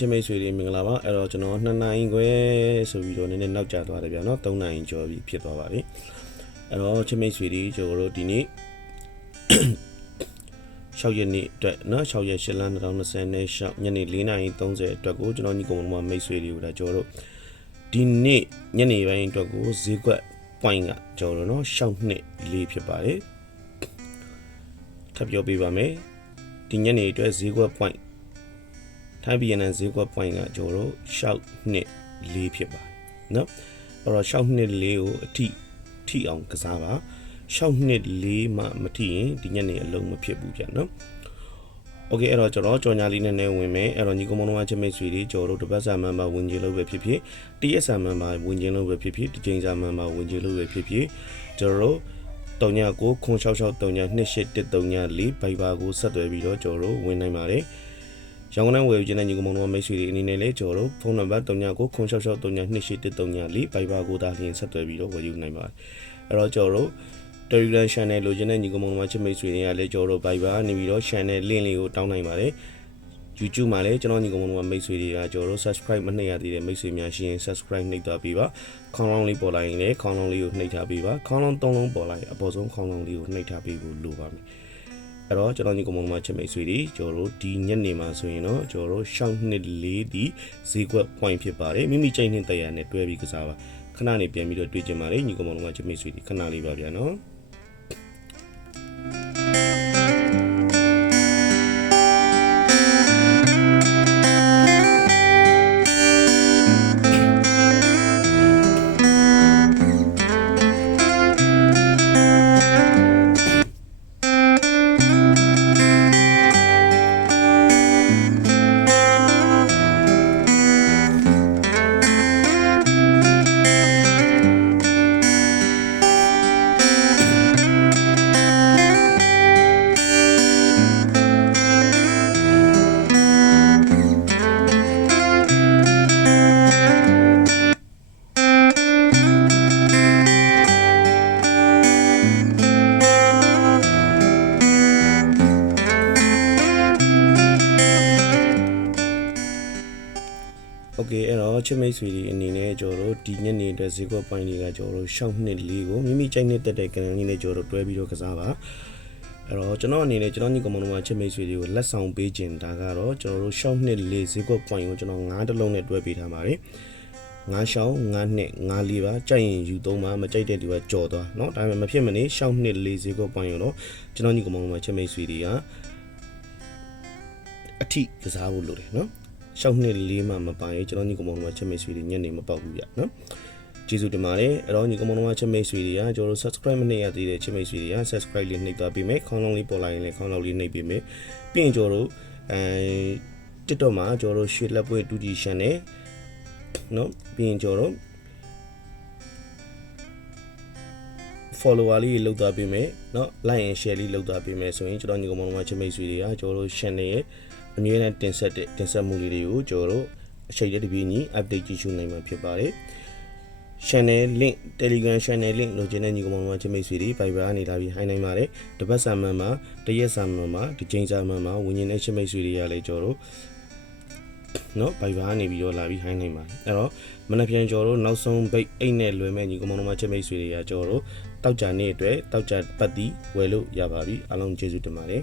ချင်းမိတ်ဆွေတွေမင်္ဂလာပါအဲ့တော့ကျွန်တော်2နိုင်ခွဲဆိုပြီးတော့နည်းနည်းနောက်ကျသွားတယ်ဗျာနော်3နိုင်ကျော်ပြီးဖြစ်သွားပါပြီအဲ့တော့ချင်းမိတ်ဆွေတွေကျွန်တော်တို့ဒီနေ့6ရက်နေ့အတွက်နော်6ရက်8လ2020နဲ့ညနေ4:30အတွက်ကိုကျွန်တော်ညီကောင်တို့မိတ်ဆွေတွေကိုဒါကျွန်တော်တို့ဒီနေ့ညနေပိုင်းအတွက်ကိုဈေးကွက် point ကကျွန်တော်တို့နော်6.4ဖြစ်ပါတယ်ထပ်ပြောပြပါမယ်ဒီညနေအတွက်ဈေးကွက် point ထိုင်းပြည်နယ်ဈေးကွက် point ကကျွန်တော်တို့6.4ဖြစ်ပါတယ်နော်အဲ့တော့6.4ကိုအထိအောင်ကစားပါ6.4မှမထိရင်ဒီညနေအလုံးမဖြစ်ဘူးဗျနော်โอเคအဲ့တော့ကျွန်တော်ကြော်ညာလေးနဲ့ဝင်မယ်အဲ့တော့ညီကောင်မောင်တို့ချင်းမိတ်ဆွေတွေကျွန်တော်တို့တပတ်စာမှန်ပါဝင်ခြင်းလို့ပဲဖြစ်ဖြစ်တရက်စာမှန်ပါဝင်ခြင်းလို့ပဲဖြစ်ဖြစ်ဒီချိန်စာမှန်ပါဝင်ခြင်းလို့ပဲဖြစ်ဖြစ်ကျွန်တော်တို့399663281334ဘိုင်ဘာကိုဆက်သွယ်ပြီးတော့ကျွန်တော်တို့ဝင်နိုင်ပါတယ်ရောင်းကနဝယ်ယူခြင်းနဲ့ညီကောင်မောင်တို့မိတ်ဆွေတွေအနေနဲ့လည်းကျွန်တော်တို့ဖုန်းနံပါတ်399663281334ဘိုင်ဘာကိုဒါလျင်ဆက်သွယ်ပြီးတော့ဝယ်ယူနိုင်ပါတယ်အဲ့တော့ကျွန်တော်တို့Telegram channel လိုချင်တဲ့ညီကောင်မောင်တို့ချစ်မိတ်ဆွေတွေကလည်းကျွန်တော်တို့ Viber နေပြီးတော့ channel link လေးကိုတောင်းနိုင်ပါတယ် YouTube မှာလည်းကျွန်တော်ညီကောင်မောင်တို့မိတ်ဆွေတွေကကျွန်တော်တို့ subscribe မနှိပ်ရသေးတဲ့မိတ်ဆွေများရှိရင် subscribe နှိပ်သွားပေးပါခေါင်းလောင်းလေးပေါ်လာရင်လည်းခေါင်းလောင်းလေးကိုနှိပ်ထားပေးပါခေါင်းလောင်း3လုံးပေါ်လာရင်အပေါ်ဆုံးခေါင်းလောင်းလေးကိုနှိပ်ထားပေးဖို့လိုပါမယ်အဲ့တော့ကျွန်တော်ညီကောင်မောင်တို့ချစ်မိတ်ဆွေတွေကျွန်တော်တို့ဒီညနေမှာဆိုရင်တော့ကျွန်တော်တို့6.4ဒီဈေးကွက် point ဖြစ်ပါတယ်မိမိကြိုက်တဲ့တရားနဲ့တွဲပြီးကစားပါခဏနေပြန်ပြီးတော့တွေ့ကြပါလေညီကောင်မောင်တို့ချစ်မိတ်ဆွေတွေခဏလေးပါဗျာနော်โอเคအဲ့တော့ချစ်မိတ်ဆွေတွေအနေနဲ့ကျွန်တော်တို့ဒီညနေအတွက်ဈေးကွက်ပိုင်းတွေကကျွန်တော်တို့6.4ကိုမိမိကြိုက်နေတဲ့တဲ့ကန်လေးနဲ့ကျွန်တော်တို့တွဲပြီးတော့ကစားပါအဲ့တော့ကျွန်တော်အနေနဲ့ကျွန်တော်ညီကောင်မတို့ချစ်မိတ်ဆွေတွေကိုလက်ဆောင်ပေးခြင်းဒါကတော့ကျွန်တော်တို့6.4ဈေးကွက်ပိုင်းကိုကျွန်တော်9တလုံးနဲ့တွဲပေးထားပါတယ်9ရှောင်း9နှစ်9လေးပါကြိုက်ရင်ယူ3ပါမကြိုက်တဲ့လူကကြော်သွားเนาะဒါပေမဲ့မဖြစ်မနေ6.4ဈေးကွက်ပိုင်းကိုတော့ကျွန်တော်ညီကောင်မတို့ချစ်မိတ်ဆွေတွေကအထိကစားဖို့လိုတယ်เนาะ6.4မှမပိုင်ကျွန်တော်ညီကောင်မောင်တို့ချက်မိတ်ဆွေတွေညနေမပေါက်ဘူးဗျနော်ကျေးဇူးတင်ပါတယ်အဲ့တော့ညီကောင်မောင်တို့ချက်မိတ်ဆွေတွေကကျွန်တော်တို့ subscribe မနှိပ်ရသေးတဲ့ချက်မိတ်ဆွေတွေက subscribe လေးနှိပ်သွားပေးမယ်ခေါင်းလုံးလေးပေါ်လာရင်လည်းခေါင်းလုံးလေးနှိပ်ပေးမယ်ပြီးရင်ကျွန်တော်တို့TikTok မှာကျွန်တော်တို့ရွှေလက်ပွဲ 2D channel နော်ပြီးရင်ကျွန်တော်တို့ follower လေးလောက်သွားပေးမယ်နော် like and share လေးလောက်သွားပေးမယ်ဆိုရင်ကျွန်တော်ညီကောင်မောင်တို့ချက်မိတ်ဆွေတွေကကျွန်တော်တို့ channel ရဲ့အမြဲတမ်းတင်ဆက်မှုလေးတွေကိုကျွန်တော်တို့အချိန်တပြေးညီ update ကြည့်ရှုနိုင်မှာဖြစ်ပါတယ် channel link Telegram channel link လိုချင်တဲ့ညီကောင်မောင်တို့ချစ်မိတ်ဆွေတွေ Viber ကနေလာပြီးဟိုင်းနိုင်ပါတယ်တပတ်စာမှန်မှာတရက်စာမှန်မှာဒီချိန်စာမှန်မှာဝင်ရင်တဲ့ချစ်မိတ်ဆွေတွေကလည်းကျွန်တော်တို့နော် Viber ကနေပြီးတော့လာပြီးဟိုင်းနိုင်ပါတယ်အဲ့တော့မနက်ဖြန်ကျွန်တော်တို့နောက်ဆုံးပိတ်အိတ်နဲ့လွယ်မဲ့ညီကောင်မောင်တို့ချစ်မိတ်ဆွေတွေကကျွန်တော်တို့တောက်ကြနေ့အတွက်တောက်ကြပတ်တီဝယ်လို့ရပါပြီအားလုံးကျေးဇူးတင်ပါတယ်